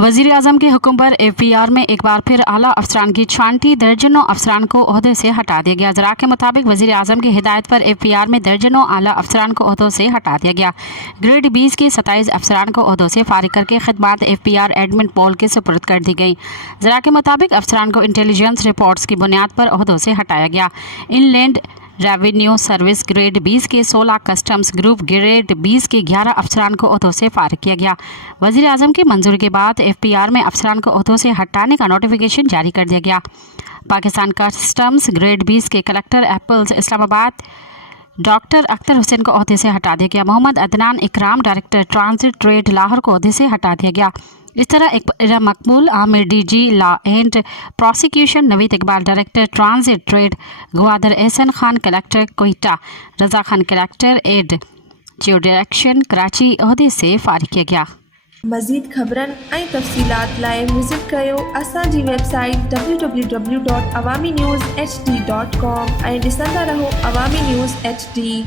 वज़ीर आज़म के हुक्म पर FPR में एक बार फिर आला अफसरान की छांटी, दर्जनों अफसरान को ओहदे से हटा दिया गया। ज़रा के मुताबिक वज़ीर आज़म की हिदायत पर FPR में दर्जनों आला अफसरान को ओहदों से हटा दिया गया। ग्रेड 20 के 27 अफसरान को ओहदों से फारिग करके खिदमात FPR एडमिन पोल के सुपुर्द कर दी गई। ज़रा के मुताबिक अफसरान को इंटेलिजेंस रिपोर्ट्स की बुनियाद पर ओहदों से हटाया गया। इनलैंड रेवेन्यू सर्विस ग्रेड 20 के 16, कस्टम्स ग्रुप ग्रेड 20 के 11 अफसरान को ओहदों से फारिग किया गया। वज़ीर आज़म की मंजूरी के बाद FPR में अफसरान को ओहदों से हटाने का नोटिफिकेशन जारी कर दिया गया। पाकिस्तान कस्टम्स ग्रेड 20 के collector apples Islamabad doctor Akhtar Hussain को ओहदे से हटा दिया गया। मोहम्मद अदनान इकराम डायरेक्टर ट्रांजिट ट्रेड लाहौर को ओहदे से हटा दिया गया। इस तरह Iqra Maqbool Amir DG law and prosecution, Naveed Iqbal director transit trade, Gwadar Ehsan Khan collector Quetta, Raza Khan collector adjudication Karachi ओहदे से फारिग किया गया। मज़ीद ख़बरन ऐं तफ़सीलात लाइ विज़िट कयो असांजी वेबसाइट www.awamiNewsHD.com ऐं ॾिसंदा रहो अवामी न्यूज़ HD।